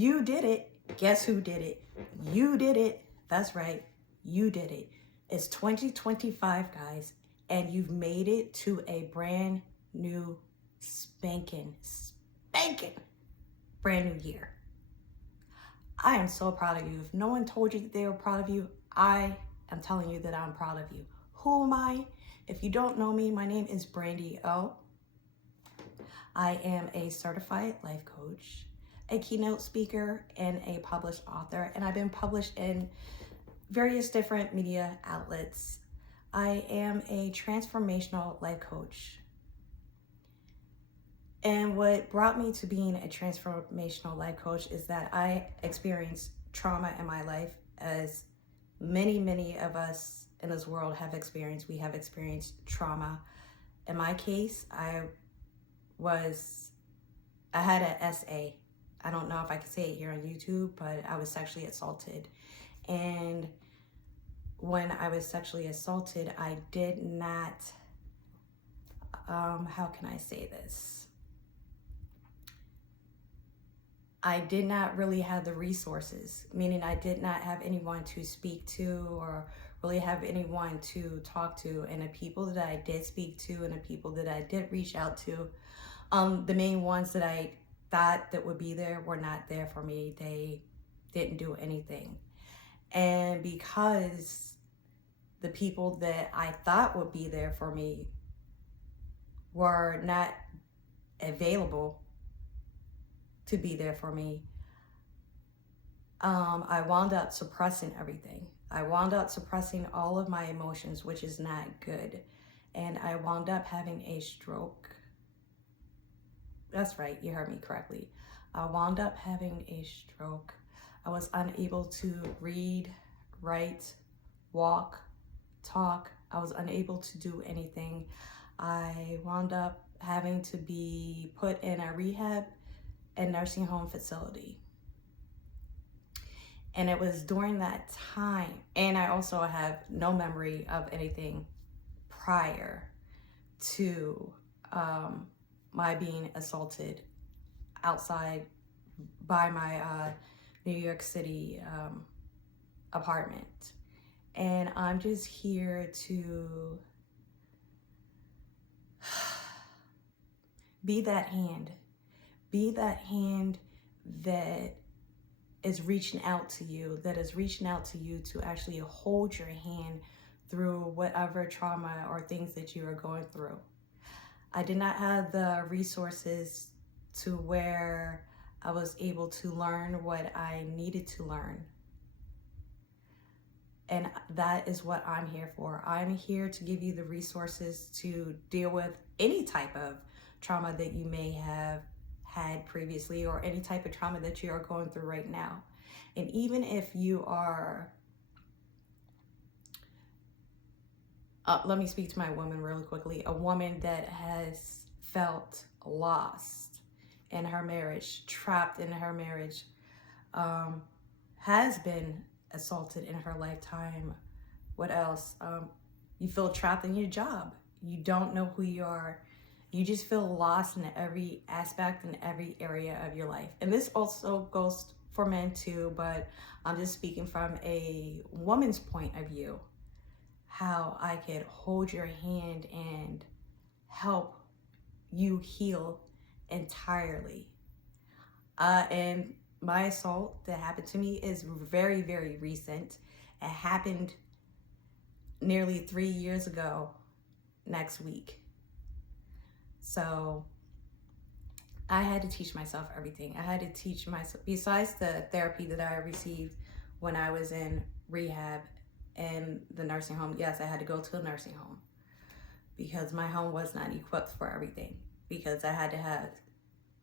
You did it. Guess who did it? You did it. That's right. You did it. It's 2025, guys, and you've made it to a brand new spanking brand new year. I am so proud of you. If no one told you that they were proud of you, I am telling you that I'm proud of you. Who am I? If you don't know me, my name is Brandy O. I am a certified life coach, a keynote speaker, and a published author, and I've been published in various different media outlets. I am a transformational life coach. And what brought me to being a transformational life coach is that I experienced trauma in my life, as many of us in this world have experienced. We have experienced trauma. In my case, I had an SA. I don't know if I can say it here on YouTube, but I was sexually assaulted. And when I was sexually assaulted, I did not, how can I say this? I did not really have the resources, meaning I did not have anyone to speak to or really have anyone to talk to. And the people that I did speak to and the people that I did reach out to, the main ones that I thought that would be there were not there for me. They didn't do anything. And because the people that I thought would be there for me were not available to be there for me, I wound up suppressing everything. I wound up suppressing all of my emotions, which is not good. And I wound up having a stroke. That's right, you heard me correctly. I wound up having a stroke. I was unable to read, write, walk, talk. I was unable to do anything. I wound up having to be put in a rehab and nursing home facility. And it was during that time, and I also have no memory of anything prior to my being assaulted outside by my New York City apartment. And I'm just here to be that hand. Be that hand that is reaching out to you, to actually hold your hand through whatever trauma or things that you are going through. I did not have the resources to where I was able to learn what I needed to learn. And that is what I'm here for. I'm here to give you the resources to deal with any type of trauma that you may have had previously, or any type of trauma that you are going through right now. And even if you are, let me speak to my woman really quickly, a woman that has felt lost in her marriage, trapped in her marriage, has been assaulted in her lifetime. What else? You feel trapped in your job. You don't know who you are. You just feel lost in every aspect and every area of your life. And this also goes for men too, but I'm just speaking from a woman's point of view, how I could hold your hand and help you heal entirely. And my assault that happened to me is very recent. It happened nearly 3 years ago next week. So I had to teach myself everything. I had to teach myself, besides the therapy that I received when I was in rehab and the nursing home. Yes, I had to go to a nursing home because my home was not equipped for everything, because I had to have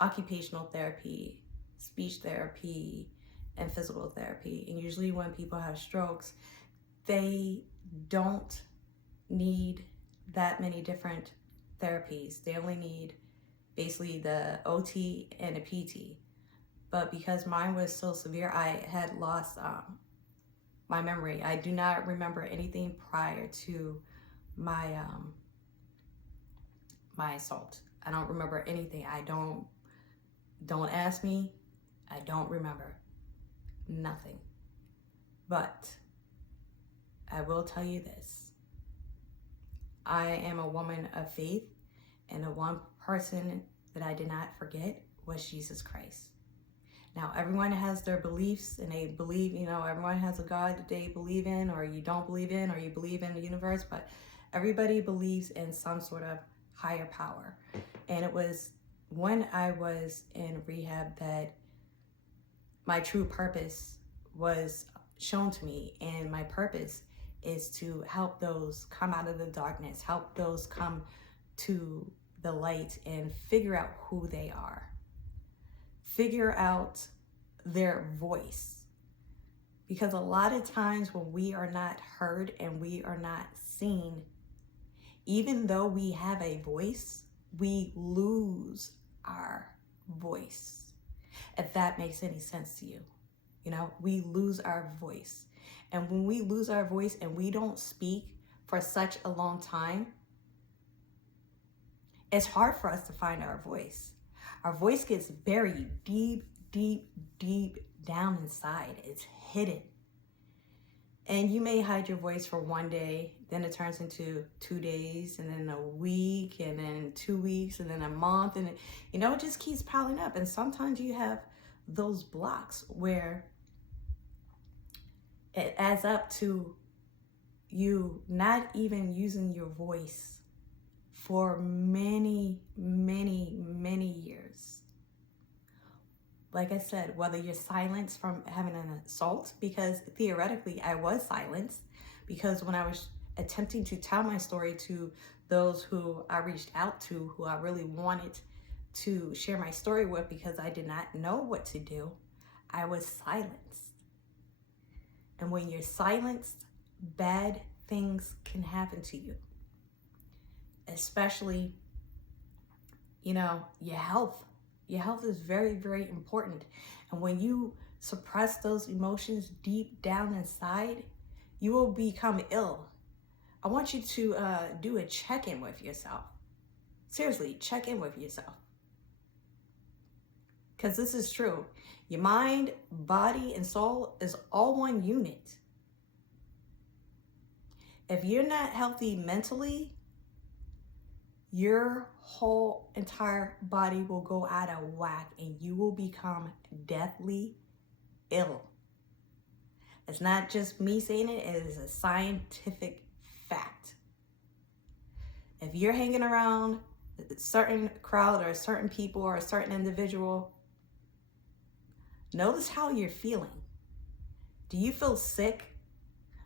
occupational therapy, speech therapy, and physical therapy. And usually when people have strokes, they don't need that many different therapies. They only need basically the OT and a PT. But because mine was so severe, I had lost my memory. I do not remember anything prior to my my assault. I don't remember anything. Don't ask me. I don't remember nothing. But I will tell you this. I am a woman of faith, and the one person that I did not forget was Jesus Christ. Now, everyone has their beliefs, and they believe, everyone has a God that they believe in, or you don't believe in, or you believe in the universe, but everybody believes in some sort of higher power. And it was when I was in rehab that my true purpose was shown to me, and my purpose is to help those come out of the darkness, help those come to the light and figure out who they are. Figure out their voice. Because a lot of times when we are not heard and we are not seen, even though we have a voice, we lose our voice. If that makes any sense to you. We lose our voice. And when we lose our voice and we don't speak for such a long time, it's hard for us to find our voice. Our voice gets buried deep, deep, deep down inside. It's hidden. And you may hide your voice for one day, then it turns into 2 days, and then a week, and then 2 weeks, and then a month, and it just keeps piling up. And sometimes you have those blocks where it adds up to you not even using your voice for many, many, many years. Like I said, whether you're silenced from having an assault, because theoretically I was silenced, because when I was attempting to tell my story to those who I reached out to, who I really wanted to share my story with, because I did not know what to do, I was silenced. And when you're silenced, bad things can happen to you. Especially, your health. Your health is very, very important. And when you suppress those emotions deep down inside, you will become ill. I want you to do a check-in with yourself. Seriously, check in with yourself. Because this is true. Your mind, body, and soul is all one unit. If you're not healthy mentally, your whole entire body will go out of whack and you will become deathly ill. It's not just me saying it, it is a scientific fact. If you're hanging around a certain crowd or a certain people or a certain individual, notice how you're feeling. Do you feel sick?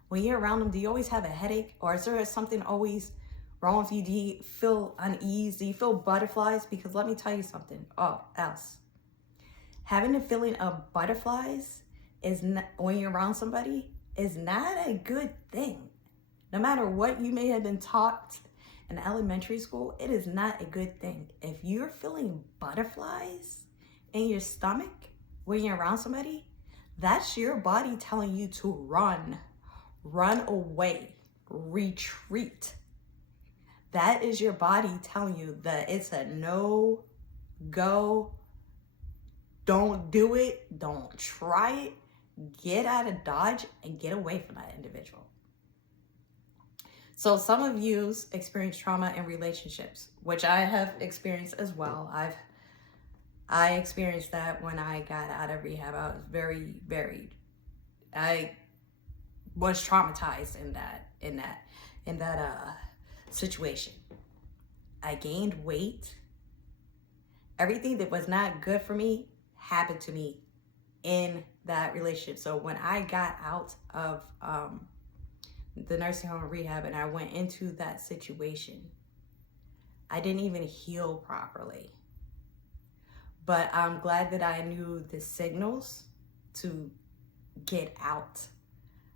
When you're around them, do you always have a headache? Or is there something always wrong with you? Do you feel unease? Do you feel butterflies? Because let me tell you something else. Having a feeling of butterflies is not, when you're around somebody, is not a good thing. No matter what you may have been taught in elementary school, it is not a good thing. If you're feeling butterflies in your stomach when you're around somebody, that's your body telling you to run away, retreat. That is your body telling you that it's a no go. Don't do it. Don't try it. Get out of Dodge and get away from that individual. So some of you experience trauma in relationships, which I have experienced as well. I experienced that when I got out of rehab. I was I was traumatized in that situation. I gained weight. Everything that was not good for me happened to me in that relationship. So when I got out of the nursing home and rehab and I went into that situation, I didn't even heal properly. But I'm glad that I knew the signals to get out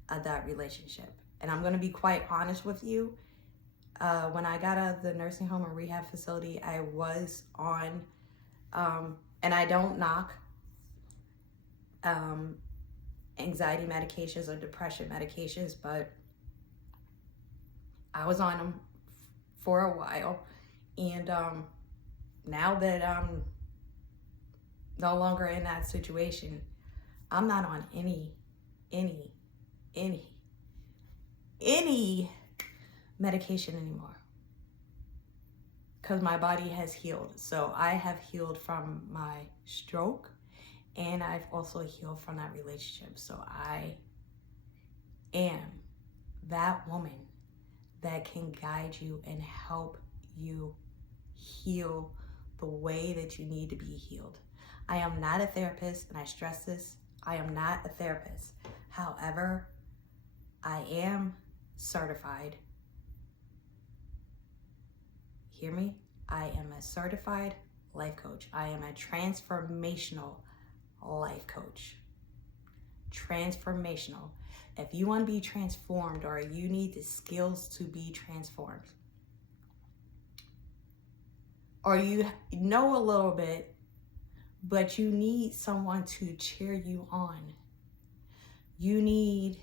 of that relationship. And I'm going to be quite honest with you. When I got out of the nursing home and rehab facility, I was on, and I don't knock anxiety medications or depression medications, but I was on them for a while. And now that I'm no longer in that situation. I'm not on any medication anymore, because my body has healed. So I have healed from my stroke, and I've also healed from that relationship. So I am that woman that can guide you and help you heal the way that you need to be healed. I am not a therapist, and I stress this. I am not a therapist. However, I am certified. Hear me? I am a certified life coach. I am a transformational life coach. Transformational. If you want to be transformed, or you need the skills to be transformed, or you know a little bit, but you need someone to cheer you on. You need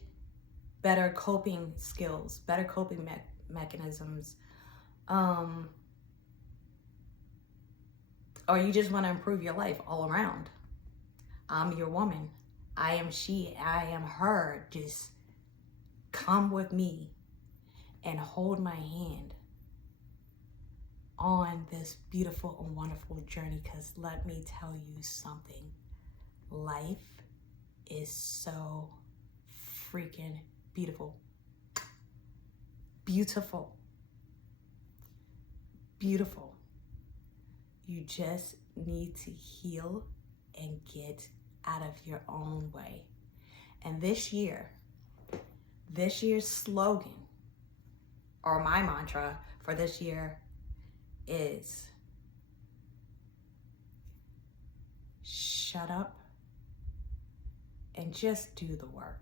better coping skills, better coping mechanisms, or you just want to improve your life all around. I'm your woman. I am she. I am her. Just come with me and hold my hand on this beautiful and wonderful journey, because let me tell you something. Life is so freaking beautiful. Beautiful. Beautiful. You just need to heal and get out of your own way. And this year's slogan, or my mantra for this year, is shut up and just do the work.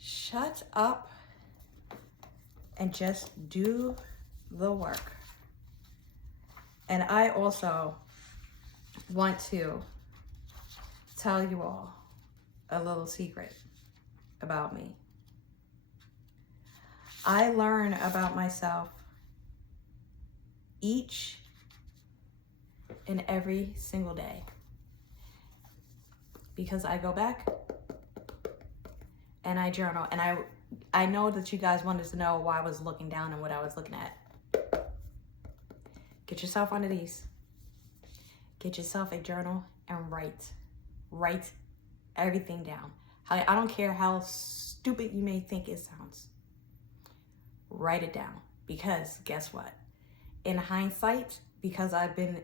Shut up and just do the work. And I also want to tell you all a little secret about me. I learn about myself each and every single day, because I go back and I journal. And I know that you guys wanted to know why I was looking down and what I was looking at. Get yourself one of these. Get yourself a journal and write everything down. I don't care how stupid you may think it sounds. Write it down, because guess what? In hindsight, because I've been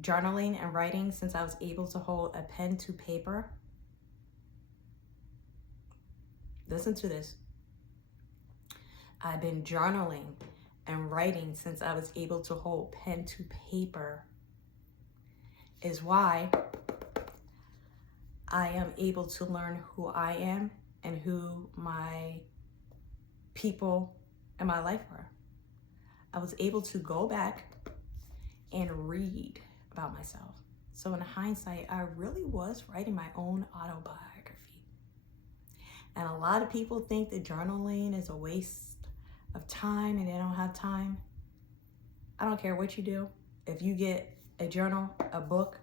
journaling and writing since I was able to hold a pen to paper. Listen to this. I've been journaling and writing since I was able to hold pen to paper, is why I am able to learn who I am and who my people in my life were. I was able to go back and read about myself. So in hindsight, I really was writing my own autobiography. And a lot of people think that journaling is a waste of time and they don't have time. I don't care what you do. If you get a journal, a book,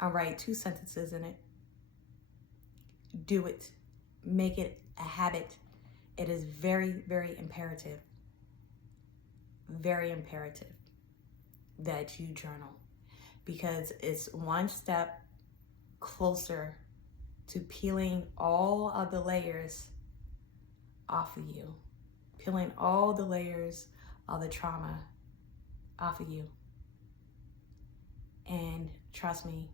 I'll write 2 sentences in it. Do it. Make it a habit. It is very, very imperative. Very imperative that you journal, because it's one step closer to peeling all of the layers off of you, peeling all the layers of the trauma off of you. And trust me,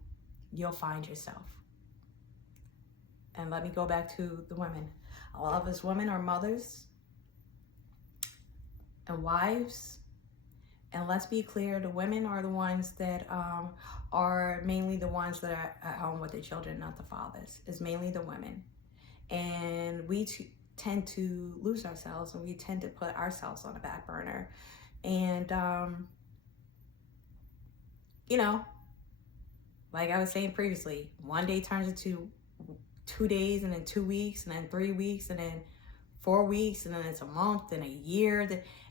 you'll find yourself. And let me go back to the women. A lot of us women are mothers and wives. And let's be clear, the women are the ones that are mainly the ones that are at home with the children, not the fathers. It's mainly the women. And we tend to lose ourselves, and we tend to put ourselves on the back burner. And, you know, like I was saying previously, one day turns into 2 days, and then 2 weeks, and then 3 weeks, and then 4 weeks, and then it's a month and a year,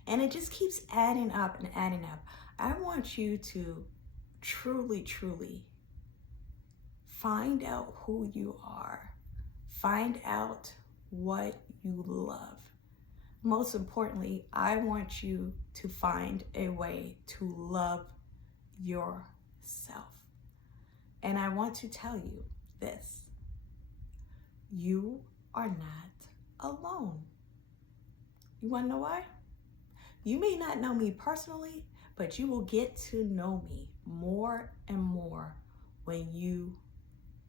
and it just keeps adding up and adding up. I want you to truly, truly find out who you are. Find out what you love. Most importantly, I want you to find a way to love yourself. And I want to tell you this: you are not alone. You want to know why? You may not know me personally, but you will get to know me more and more when you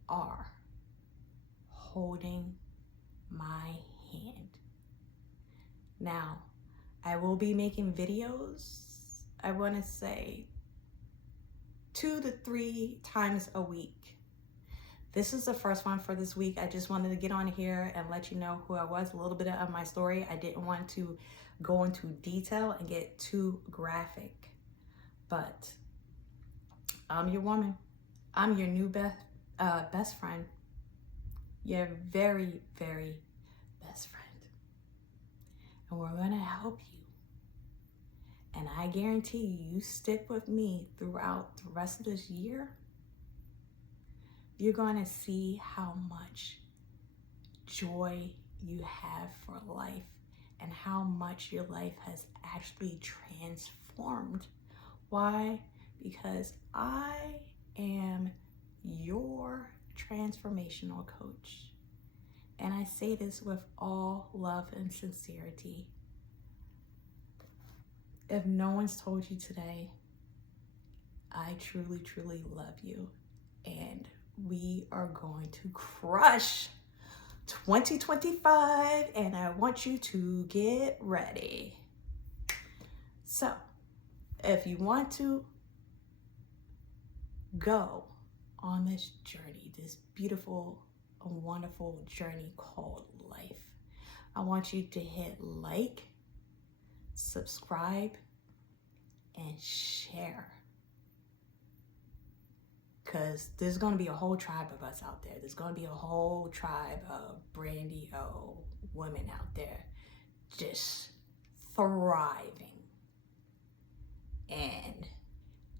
are holding my hand. Now, I will be making videos, I want to say 2 to 3 times a week. This is the first one for this week. I just wanted to get on here and let you know who I was, a little bit of my story. I didn't want to go into detail and get too graphic, but I'm your woman. I'm your new best friend. Your very, very best friend. And we're gonna help you. And I guarantee you stick with me throughout the rest of this year, you're gonna see how much joy you have for life and how much your life has actually transformed. Why? Because I am your transformational coach. And I say this with all love and sincerity. If no one's told you today, I truly, truly love you. And we are going to crush 2025, and I want you to get ready. So, if you want to go on this journey, this beautiful, wonderful journey called life, I want you to hit like, subscribe, and share. Because there's going to be a whole tribe of us out there. There's going to be a whole tribe of Brandy O women out there just thriving and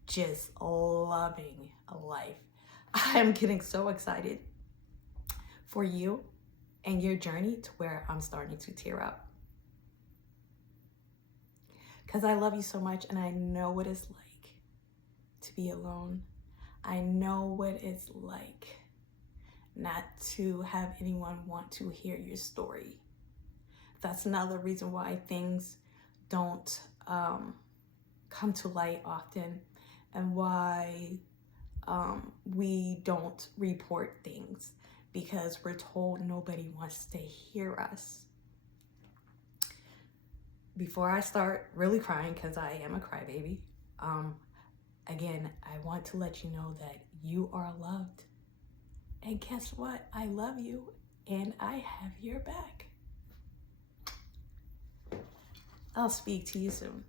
just loving life. I'm getting so excited for you and your journey to where I'm starting to tear up. Because I love you so much, and I know what it's like to be alone. I know what it's like not to have anyone want to hear your story. That's another reason why things don't come to light often, and why we don't report things, because we're told nobody wants to hear us. Before I start really crying, because I am a crybaby, again, I want to let you know that you are loved. And guess what? I love you, and I have your back. I'll speak to you soon.